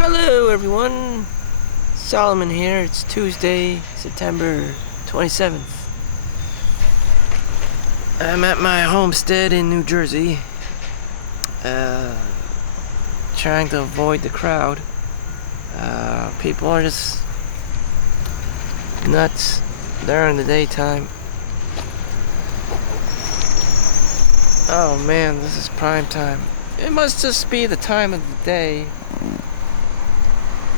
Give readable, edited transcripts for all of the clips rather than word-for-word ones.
Hello everyone, Solomon here. It's Tuesday, September 27th. I'm at my homestead in New Jersey, trying to avoid the crowd. People are just nuts during the daytime. Oh man, this is prime time. It must just be the time of the day.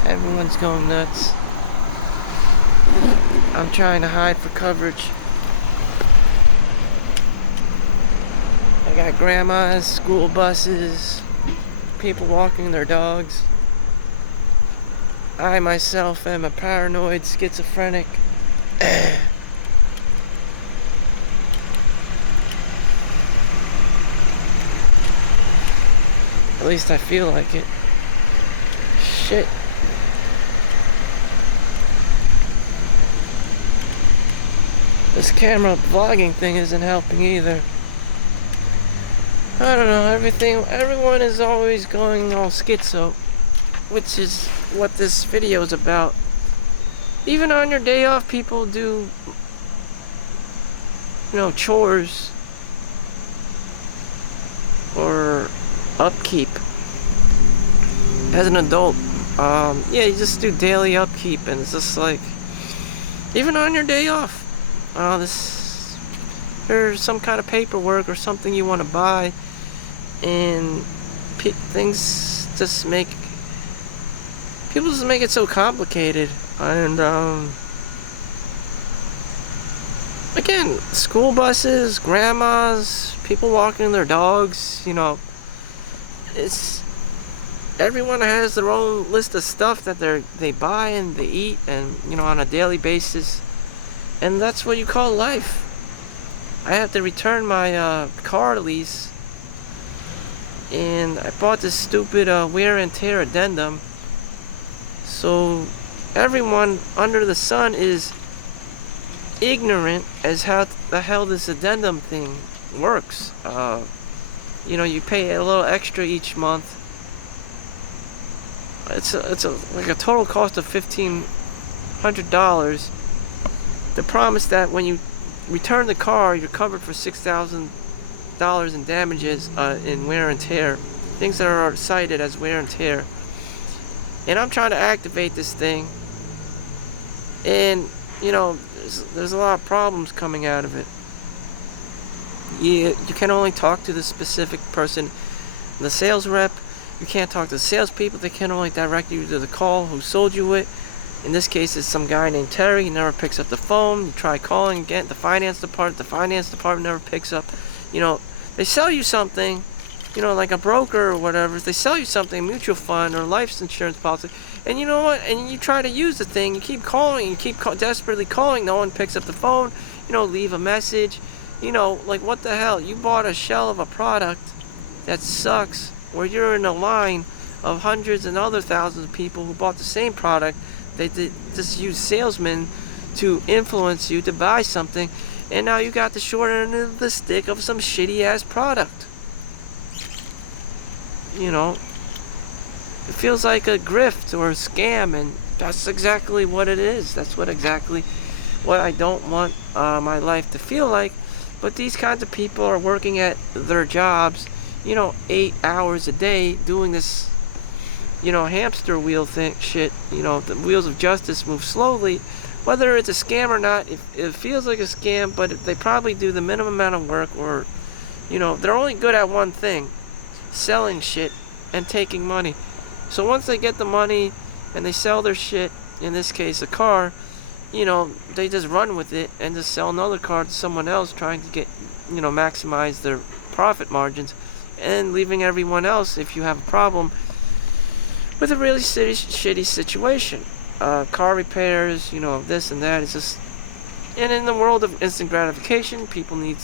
Everyone's going nuts. I'm trying to hide for coverage. I got grandmas, school buses, people walking their dogs. I myself am a paranoid schizophrenic. At least I feel like it. Shit. This camera vlogging thing isn't helping either. I don't know, everyone is always going all schizo, which is what this video is about. Even on your day off, people do, chores or upkeep. As an adult, you just do daily upkeep, and it's just like, even on your day off, there's some kind of paperwork or something you want to buy, and things just make it so complicated. And again, school buses, grandmas, people walking their dogs, everyone has their own list of stuff that they buy and they eat, and on a daily basis, and that's what you call life. I have to return my car lease, and I bought this stupid wear and tear addendum. So everyone under the sun is ignorant as how the hell this addendum thing works. You pay a little extra each month. It's like a total cost of $1,500. The promise that when you return the car, you're covered for $6,000 in damages in wear and tear, things that are cited as wear and tear. And I'm trying to activate this thing, and there's a lot of problems coming out of it. You can only talk to the specific person, the sales rep. You can't talk to the salespeople. They can only direct you to the call who sold you it. In this case, it's some guy named Terry. He never picks up the phone. You try calling again, the finance department never picks up. They sell you something, like a broker or whatever. They sell you something, mutual fund or life insurance policy, and you know what? And you try to use the thing. You keep calling. You keep desperately calling. No one picks up the phone. Leave a message. Like, what the hell? You bought a shell of a product that sucks, where you're in a line of hundreds and other thousands of people who bought the same product. They just use salesmen to influence you to buy something, and now you got the short end of the stick of some shitty ass product. It feels like a grift or a scam, and that's exactly what it is. That's what I don't want my life to feel like. But these kinds of people are working at their jobs, 8 hours a day, doing this, hamster wheel shit. The wheels of justice move slowly. Whether it's a scam or not, it feels like a scam, but they probably do the minimum amount of work, or, they're only good at one thing: selling shit and taking money. So once they get the money and they sell their shit, in this case a car, they just run with it and just sell another car to someone else, trying to get, maximize their profit margins, and leaving everyone else, if you have a problem, with a really shitty situation. Car repairs, this and that. It's just, and in the world of instant gratification, people need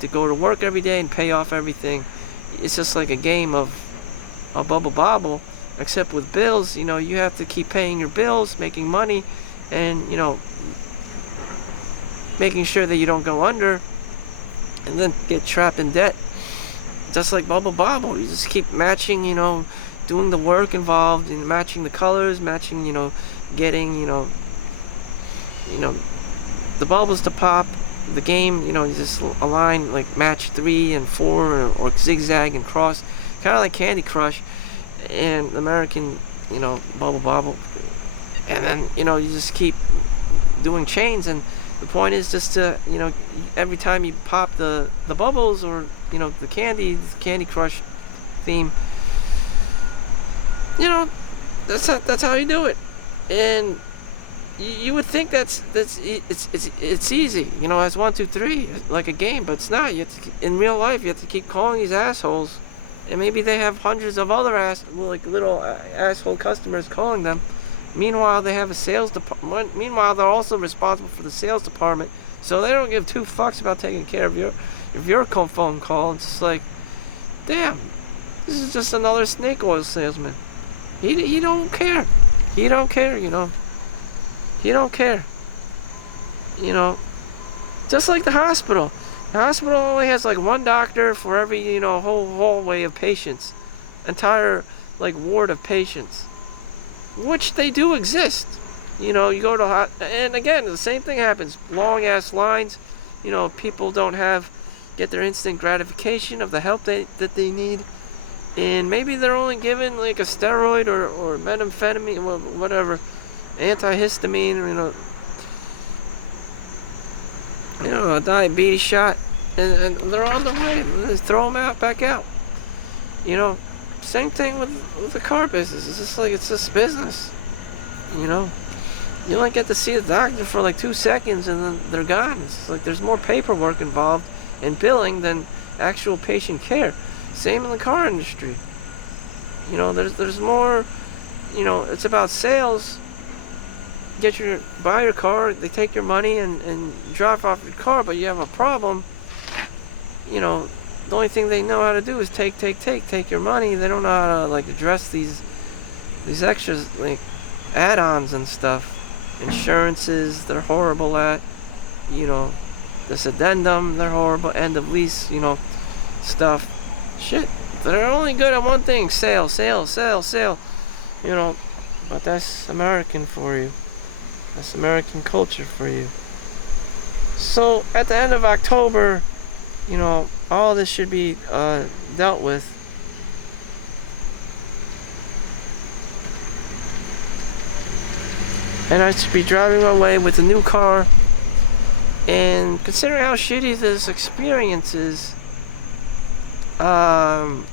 to go to work every day and pay off everything. It's just like a game of a bubble bobble, except with bills. You have to keep paying your bills, making money, and making sure that you don't go under and then get trapped in debt. Just like bubble bobble, you just keep matching, doing the work involved in matching the colors, matching, getting, the bubbles to pop. The game, you just align like match 3 and 4 or zigzag and cross, kind of like Candy Crush and American, Bubble Bobble. And then, you just keep doing chains, and the point is just to, every time you pop the bubbles or, the Candy Crush theme, that's how you do it. And you would think it's easy, as 1, 2, 3, like a game, but it's not. In real life, you have to keep calling these assholes, and maybe they have hundreds of other little asshole customers calling them. Meanwhile, they have a sales department. Meanwhile, they're also responsible for the sales department, so they don't give 2 fucks about taking care of your phone call. It's just like, damn, this is just another snake oil salesman. He don't care. He don't care. He don't care. Just like the hospital. The hospital only has like 1 doctor for every, whole hallway of patients. Entire, ward of patients. Which they do exist. You go to, and again, the same thing happens. Long ass lines. People don't get their instant gratification of the help that they need. And maybe they're only given like a steroid or methamphetamine, whatever. Antihistamine, a diabetes shot, and they're on the way. Just throw them back out. Same thing with the car business. It's just business. You only get to see the doctor for like 2 seconds, and then they're gone. It's like there's more paperwork involved in billing than actual patient care. Same in the car industry. There's more. It's about sales. Buy your car, they take your money and drive off your car, but you have a problem. The only thing they know how to do is take your money. They don't know how to address these extras, like add-ons and stuff. Insurances, they're horrible at. This addendum, they're horrible. End of lease, stuff. Shit, they're only good at one thing: sale. But that's American for you. That's American culture for you. So at the end of October, all this should be dealt with. And I should be driving away with a new car. And considering how shitty this experience is, I'm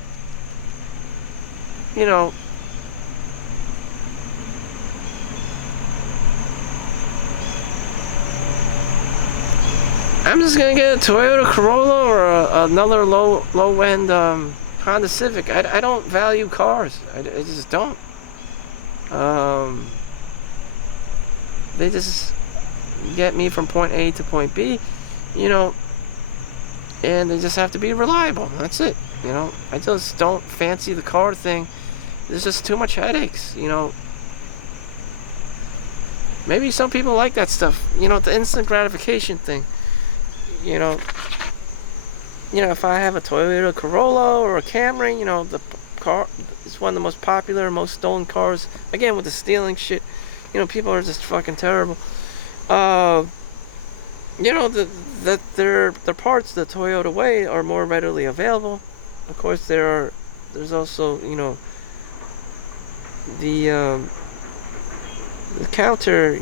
just gonna get a Toyota Corolla or another low-end Honda Civic. I don't value cars. I just don't. They just get me from point A to point B, and they just have to be reliable. That's it. I just don't fancy the car thing. There's just too much headaches. Maybe some people like that stuff. The instant gratification thing. If I have a Toyota Corolla or a Camry, the car is one of the most popular, most stolen cars. Again, with the stealing shit, people are just fucking terrible. The parts the Toyota way are more readily available. Of course, there's also, the counter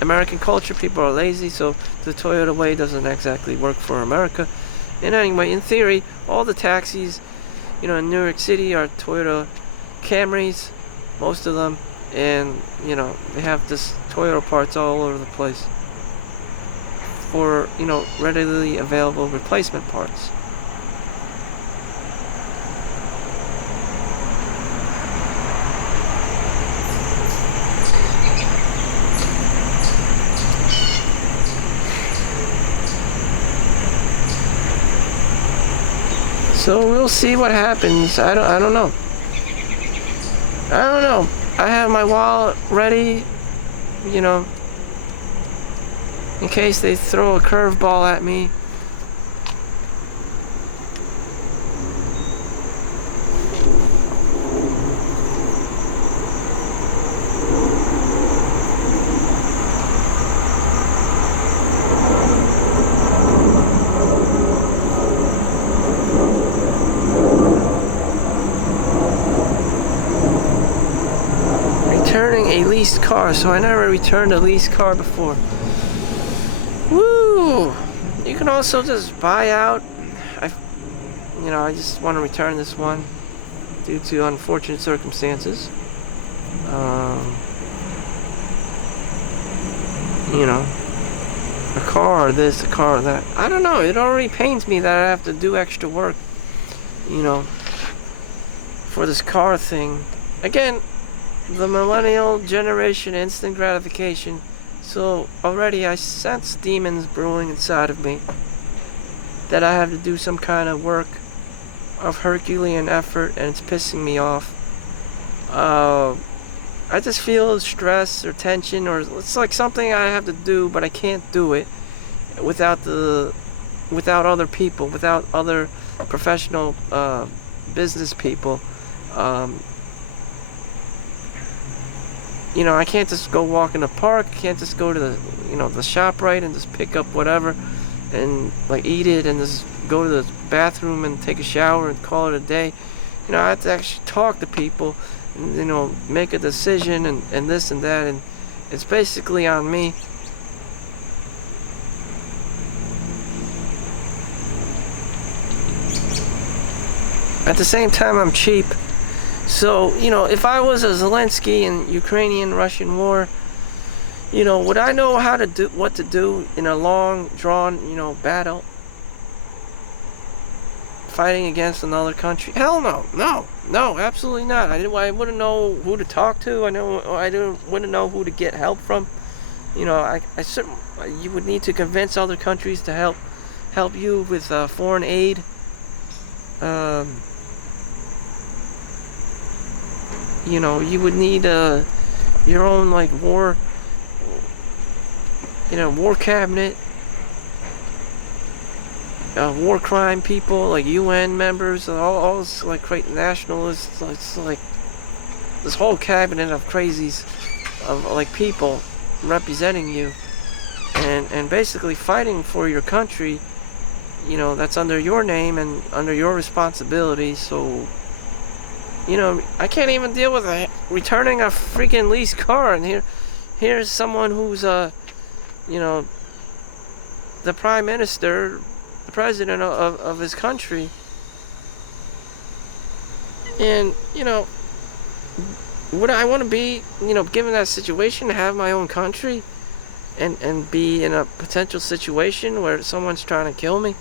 American culture. People are lazy, so the Toyota way doesn't exactly work for America. And anyway, in theory, all the taxis, in New York City are Toyota Camrys, most of them, and they have this Toyota parts all over the place for readily available replacement parts. So we'll see what happens. I don't know. I have my wallet ready, in case they throw a curveball at me. a leased car, so I never returned a leased car before. Woo! You can also just buy out. I just want to return this one due to unfortunate circumstances. A car this, a car that. I don't know. It already pains me that I have to do extra work, for this car thing. Again, the millennial generation, instant gratification. So already I sense demons brewing inside of me that I have to do some kind of work of Herculean effort, and it's pissing me off. I just feel stress or tension, or it's like something I have to do, but I can't do it without other people, without other professional business people. I can't just go walk in the park. I can't just go to the ShopRite and just pick up whatever and eat it and just go to the bathroom and take a shower and call it a day. I have to actually talk to people and, make a decision and this and that, and it's basically on me. At the same time, I'm cheap. So, if I was a Zelensky in Ukrainian-Russian war, would I know what to do in a long, drawn, battle? Fighting against another country? Hell no, absolutely not. I wouldn't know who to talk to. Wouldn't know who to get help from. You would need to convince other countries to help you with foreign aid. You would need your own war cabinet, war crime people, UN members, all this great nationalists. It's this whole cabinet of crazies, of people representing you, and basically fighting for your country. That's under your name and under your responsibility. So I can't even deal with returning a freaking leased car, and here's someone who's the prime minister, the president of his country, and would I want to be given that situation to have my own country and be in a potential situation where someone's trying to kill me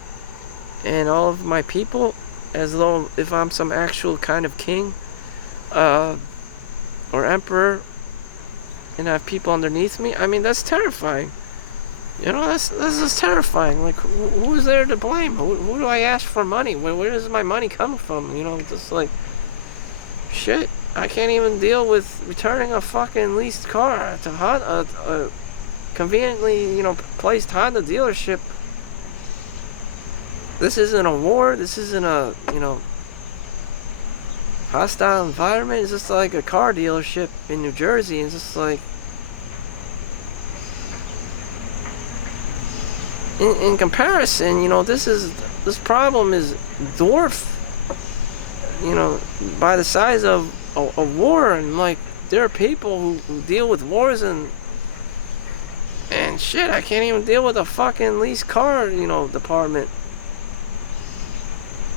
and all of my people, as though if I'm some actual kind of king or emperor and I have people underneath me? I mean, that's terrifying. That's just terrifying. Who's there to blame? Who do I ask for money? Where does my money come from? Just shit. I can't even deal with returning a fucking leased car to a conveniently, placed Honda dealership. This isn't a war. This isn't a, hostile environment. It's just like a car dealership in New Jersey. It's just in comparison, this problem is dwarfed, by the size of a war, and there are people who deal with wars and shit. I can't even deal with a fucking leased car, department.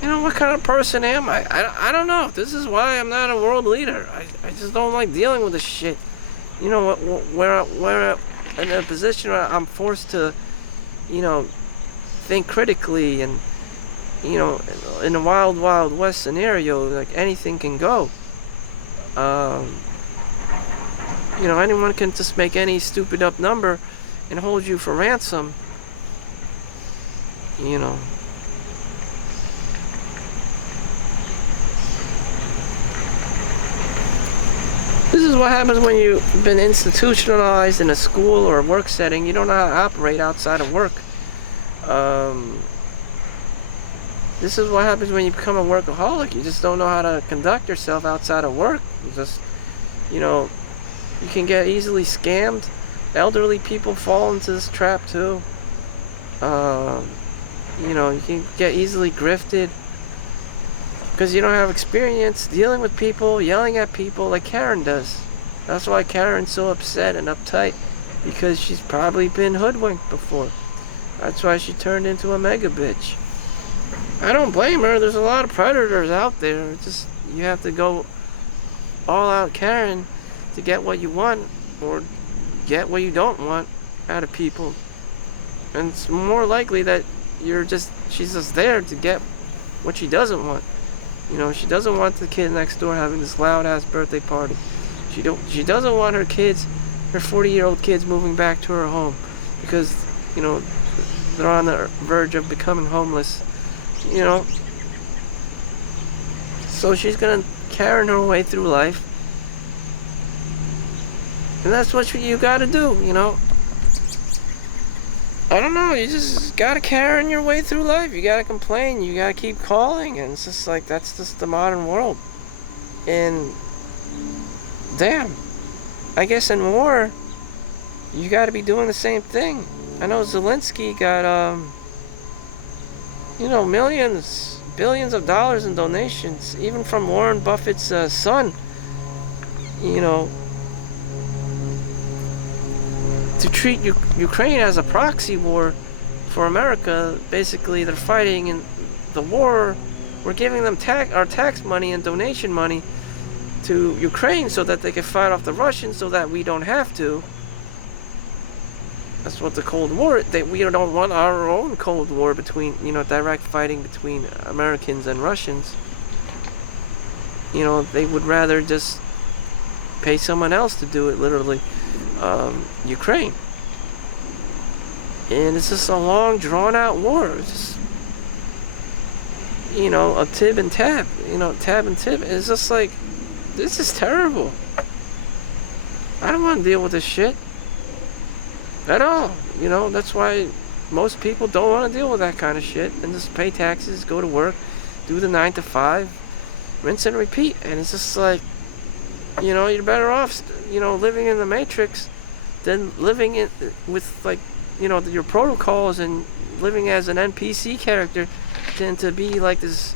What kind of person am I? I don't know. This is why I'm not a world leader. I just don't like dealing with this shit. Where in a position where I'm forced to, think critically, and, in a wild, wild west scenario, anything can go. Anyone can just make any stupid up number and hold you for ransom. This is what happens when you've been institutionalized in a school or a work setting. You don't know how to operate outside of work. This is what happens when you become a workaholic. You just don't know how to conduct yourself outside of work. You just, you can get easily scammed. Elderly people fall into this trap too. You can get easily grifted because you don't have experience dealing with people, yelling at people like Karen does. That's why Karen's so upset and uptight, because she's probably been hoodwinked before. That's why she turned into a mega bitch. I don't blame her. There's a lot of predators out there. It's just, you have to go all out Karen to get what you want, or get what you don't want out of people. And it's more likely that she's just there to get what she doesn't want. You know, she doesn't want the kid next door having this loud ass birthday party. She doesn't want her 40-year-old kids moving back to her home because, you know, they're on the verge of becoming homeless. You know, so she's gonna carry her way through life, and that's what you gotta do. You know, I don't know, you just gotta carry your way through life. You gotta complain, you gotta keep calling, and it's just like, that's just the modern world. And damn, I guess in war you gotta be doing the same thing. I know Zelensky got you know, billions of dollars in donations, even from Warren Buffett's son, you know, to treat Ukraine as a proxy war for America. Basically, they're fighting in the war. We're giving them our tax money and donation money to Ukraine so that they can fight off the Russians, so that we don't have to. That's what the Cold War, we don't want our own Cold War between, you know, direct fighting between Americans and Russians. You know, they would rather just pay someone else to do it, literally, Ukraine. And it's just a long, drawn-out war. It's just, you know, a tib and tab. You know, tab and tib. It's just like, this is terrible. I don't want to deal with this shit at all. You know, that's why most people don't want to deal with that kind of shit, and just pay taxes, go to work, do the 9 to 5, rinse and repeat. And it's just like, you know, you're better off, you know, living in the Matrix than living in with, like, you know, your protocols, and living as an NPC character, than to be like this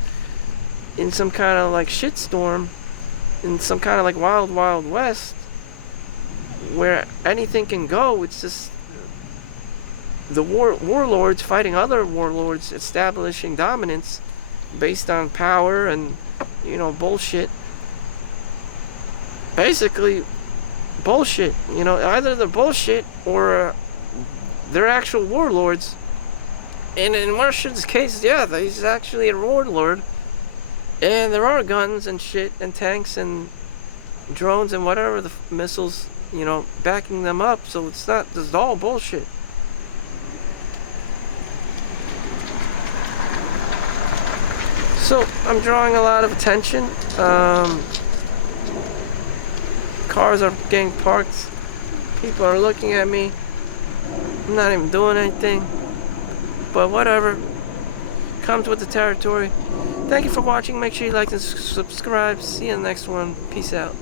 in some kind of like shitstorm, in some kind of like wild west, where anything can go. It's just the warlords fighting other warlords, establishing dominance based on power and, you know, bullshit. Basically, bullshit. You know, either they're bullshit or they're actual warlords. And in Martian's case, yeah, he's actually a warlord. And there are guns and shit and tanks and drones and whatever, the missiles, you know, backing them up. So it's all bullshit. So I'm drawing a lot of attention. Cars are getting parked. People are looking at me. I'm not even doing anything. But whatever. Comes with the territory. Thank you for watching. Make sure you like and subscribe. See you in the next one. Peace out.